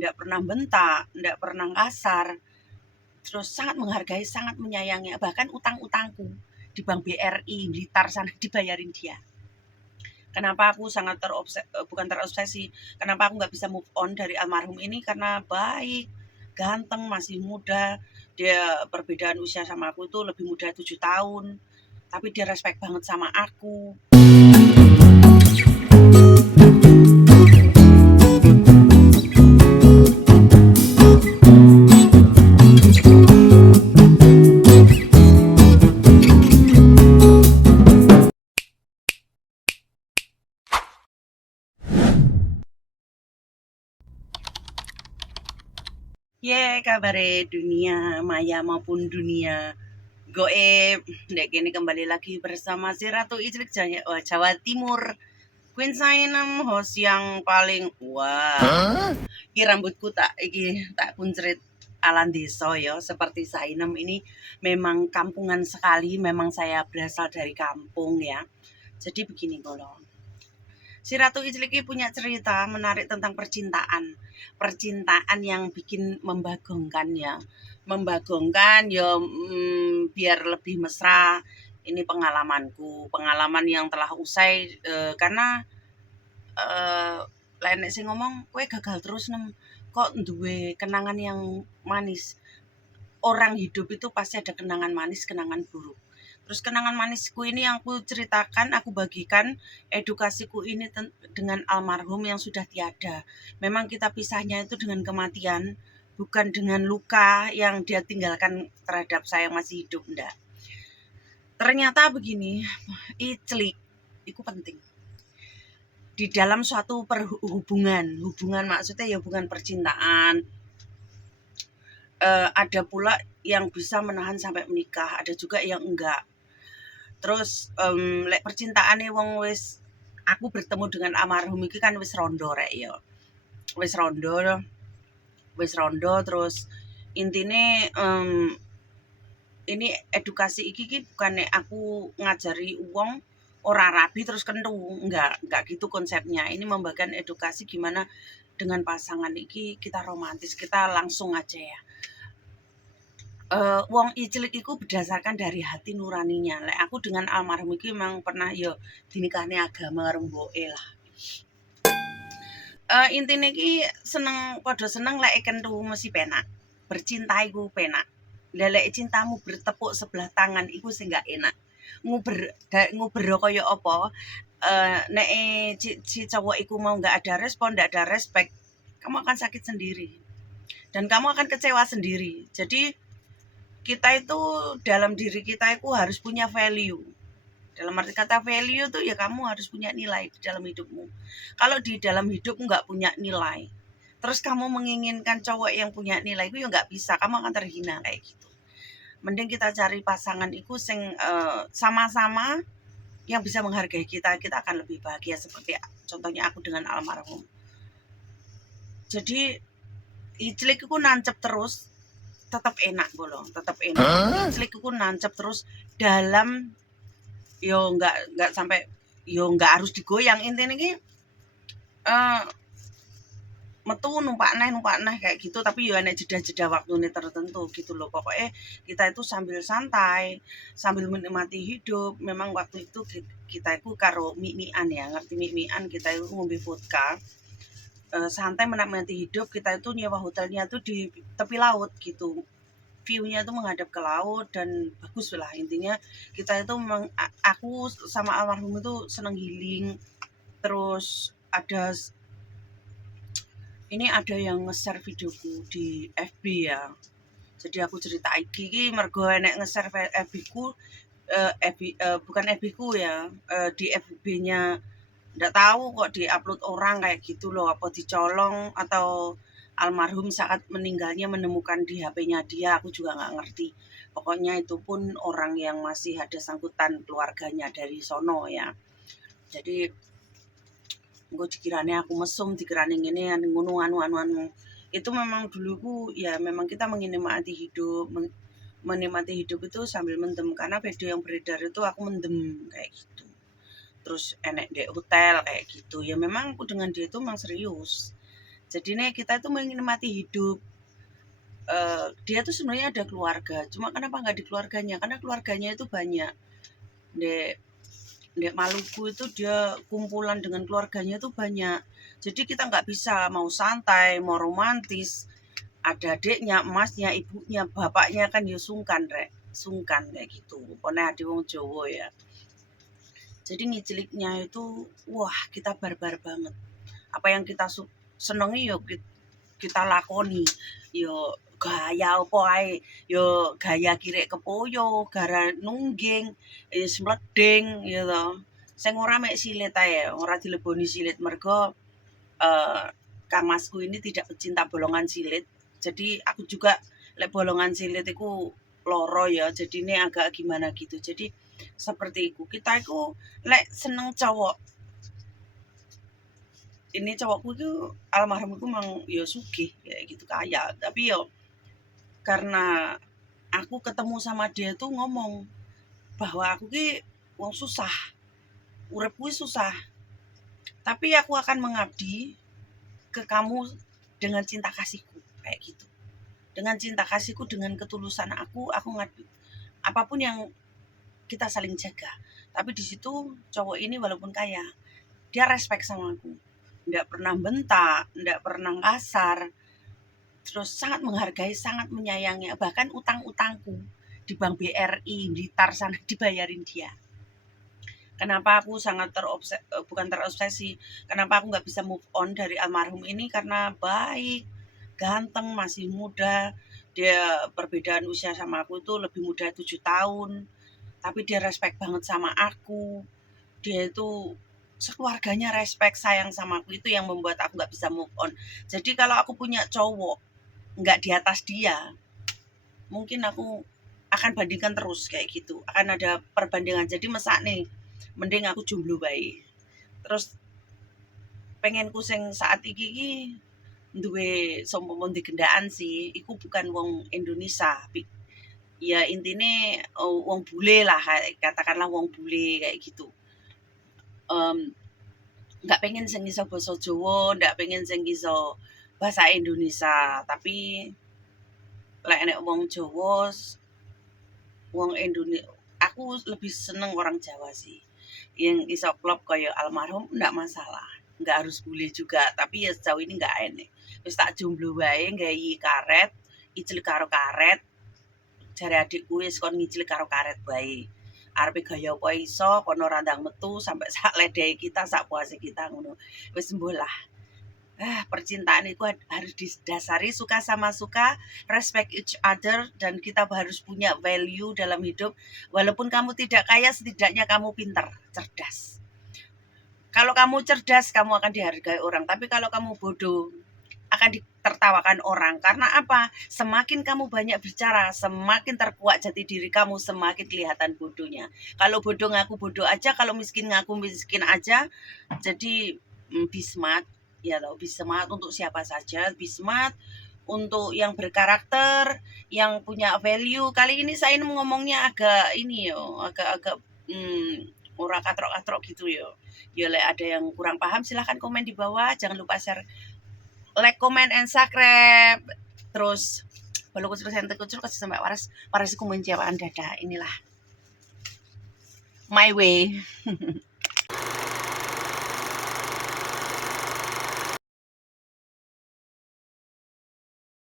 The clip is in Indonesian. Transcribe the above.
nggak pernah bentak, nggak pernah kasar, terus sangat menghargai, sangat menyayangi. Bahkan utang-utangku di Bank BRI Blitar sana dibayarin dia. Kenapa aku sangat bukan terobsesi, kenapa aku nggak bisa move on dari almarhum ini, karena baik, ganteng, masih muda. Dia perbedaan usia sama aku itu lebih muda 7 tahun, tapi dia respect banget sama aku. Kabare dunia maya maupun dunia goib. Dek ini kembali lagi bersama si Ratu Ijlik Jawa Timur. Queen Sainem, host yang paling wah. Iki rambutku tak kuncrit ala desa ya, seperti Sainem ini memang kampungan sekali, memang saya berasal dari kampung ya. Jadi begini kalau si Ratu Ijlik punya cerita menarik tentang percintaan. Percintaan yang bikin membagongkan ya. Membagongkan ya, biar lebih mesra. Ini pengalamanku, pengalaman yang telah usai, karena lain sing ngomong kowe gagal terus kok duwe kenangan yang manis. Orang hidup itu pasti ada kenangan manis, kenangan buruk. Terus kenangan manisku ini yang aku ceritakan, aku bagikan edukasiku ini dengan almarhum yang sudah tiada. Memang kita pisahnya itu dengan kematian, bukan dengan luka yang dia tinggalkan terhadap saya masih hidup, enggak. Ternyata begini, iclik itu penting. Di dalam suatu hubungan maksudnya ya bukan percintaan, ada pula yang bisa menahan sampai menikah, ada juga yang enggak. Terus lek percintaane wong wis, aku bertemu dengan almarhum iki kan wis rondo rek ya. Wis rondo terus intine ini edukasi iki bukan aku ngajari wong ora rabi terus kentu, enggak gitu konsepnya. Ini membagikan edukasi gimana dengan pasangan iki kita romantis, kita langsung aja ya. Wong iclik iku berdasarkan dari hati nuraninya. Lek aku dengan almarhum iki memang pernah ya dinikahne agama karo mboke lah. Intine iki padha seneng lek kentu mesti penak. Bercinta iku penak. Lek cintamu bertepuk sebelah tangan iku sing gak enak. Nguber kaya apa? Nek si cowok iku mau gak ada respon, gak ada respect, kamu akan sakit sendiri. Dan kamu akan kecewa sendiri. Jadi kita itu dalam diri kita itu harus punya value. Dalam arti kata value tuh ya kamu harus punya nilai di dalam hidupmu. Kalau di dalam hidup nggak punya nilai, terus kamu menginginkan cowok yang punya nilai itu ya nggak bisa, kamu akan terhina kayak gitu. Mending kita cari pasangan itu sing sama-sama yang bisa menghargai kita akan lebih bahagia, seperti contohnya aku dengan almarhum. Jadi iclik itu nancep terus, tetap enak bolong, tetap enak. Iclik itu nancep terus dalam yo nggak sampai yo nggak harus digoyang, intinya ini metu numpak nah kayak gitu, tapi yo ada jeda-jeda waktu tertentu gitu loh. Pokoknya kita itu sambil santai, sambil menikmati hidup. Memang waktu itu kita itu karo mie-mian ya, ngerti mie-mian, kita itu ngombe vodka, santai menikmati hidup. Kita itu nyewa hotelnya tuh di tepi laut gitu, view-nya itu menghadap ke laut dan bagus lah. Intinya kita itu memang, aku sama almarhum itu seneng healing. Terus ada yang nge-share videoku di FB ya. Jadi aku cerita iki mergo enek nge-share FB-ku, bukan FB-ku ya, di FB-nya nggak tahu kok di-upload orang kayak gitu loh, apa dicolong atau almarhum saat meninggalnya menemukan di HP-nya dia, aku juga nggak ngerti. Pokoknya itu pun orang yang masih ada sangkutan keluarganya dari sono ya. Jadi gue dikirane aku mesum, dikirane ngene ngono anu. Itu memang duluku ya, memang kita menikmati hidup. Menikmati hidup itu sambil mendem, karena video yang beredar itu aku mendem kayak gitu. Terus enek di hotel kayak gitu. Ya memang aku dengan dia itu memang serius. Jadi nih kita itu menikmati hidup. Dia tuh sebenarnya ada keluarga, cuma kenapa nggak di keluarganya? Karena keluarganya itu banyak. Di Maluku itu dia kumpulan dengan keluarganya itu banyak. Jadi kita nggak bisa mau santai, mau romantis. Ada adiknya, emasnya, ibunya, bapaknya kan ya sungkan rek, sungkan kayak gitu. Pokoknya ada wong Jawa ya. Jadi ngiciliknya itu, wah kita barbar banget. Apa yang kita senengi yo kita lakoni, yo gaya apa ae, yo gaya kirek kepoyo, gara nungging, mleding ya to. Sing ora mek silit ae, ora dileboni silit mergo Kang Masku ini tidak pecinta bolongan silit. Jadi aku juga lek bolongan silit iku loro ya, jadi ini agak gimana gitu. Jadi seperti itu. Kita itu lek seneng cowok. Ini cowokku itu almarhum itu memang ya sugih kayak gitu kaya, tapi yo karena aku ketemu sama dia tuh ngomong bahwa aku ki wong susah, uripku susah, tapi aku akan mengabdi ke kamu dengan cinta kasihku kayak gitu. Dengan cinta kasihku, dengan ketulusan aku ngabdi apapun yang kita saling jaga. Tapi di situ cowok ini walaupun kaya, dia respect sama aku. Nggak pernah bentak, nggak pernah kasar, terus sangat menghargai, sangat menyayangi. Bahkan utang-utangku di Bank BRI, di Tar sana dibayarin dia. Kenapa aku sangat bukan terobsesi, kenapa aku nggak bisa move on dari almarhum ini, karena baik, ganteng, masih muda. Dia perbedaan usia sama aku itu lebih muda 7 tahun, tapi dia respect banget sama aku. Dia itu sekeluarganya respect, sayang sama aku, itu yang membuat aku nggak bisa move on. Jadi kalau aku punya cowok nggak di atas dia, mungkin aku akan bandingkan terus kayak gitu, akan ada perbandingan. Jadi mesak nih, mending aku jomblo bae. Terus pengen sing saat iki duwe sompomon di gendaan sih, iku bukan wong Indonesia. Ya intine wong bule lah, katakanlah wong bule kayak gitu. Nggak pengen sing iso basa Jawa, nggak pengen sing iso bahasa Indonesia, tapi lek nek wong Jawa, wong Indonesia, aku lebih seneng orang Jawa sih. Yang iso klop kaya almarhum nggak masalah. Nggak harus bule juga, tapi ya sejauh ini nggak enek. Wis tak jomblo wae, nggayi karet, icil karo karet. Jare adikku wis kon ngicil karo karet bae. Arepe gaya apa iso, kono randang metu sampai sak ledehe kita, sak puase kita ngono. Wis mbuh lah. Percintaan itu harus didasari suka sama suka, respect each other, dan kita harus punya value dalam hidup. Walaupun kamu tidak kaya, setidaknya kamu pintar, cerdas. Kalau kamu cerdas, kamu akan dihargai orang. Tapi kalau kamu bodoh, akan ditertawakan orang. Karena apa? Semakin kamu banyak bicara, semakin terkuat jati diri kamu, semakin kelihatan bodohnya. Kalau bodoh ngaku bodoh aja, kalau miskin ngaku miskin aja. Jadi be smart. Ya loh, be smart untuk siapa saja, be smart untuk yang berkarakter, yang punya value. Kali ini saya ngomongnya agak ini yo, agak-agak ora katrok-katrok gitu yo. Ya lek ada yang kurang paham silahkan komen di bawah, jangan lupa share, like, comment, and subscribe. Terus kalau kucur kasih sampai waras iku mencewaan dada. Inilah my way.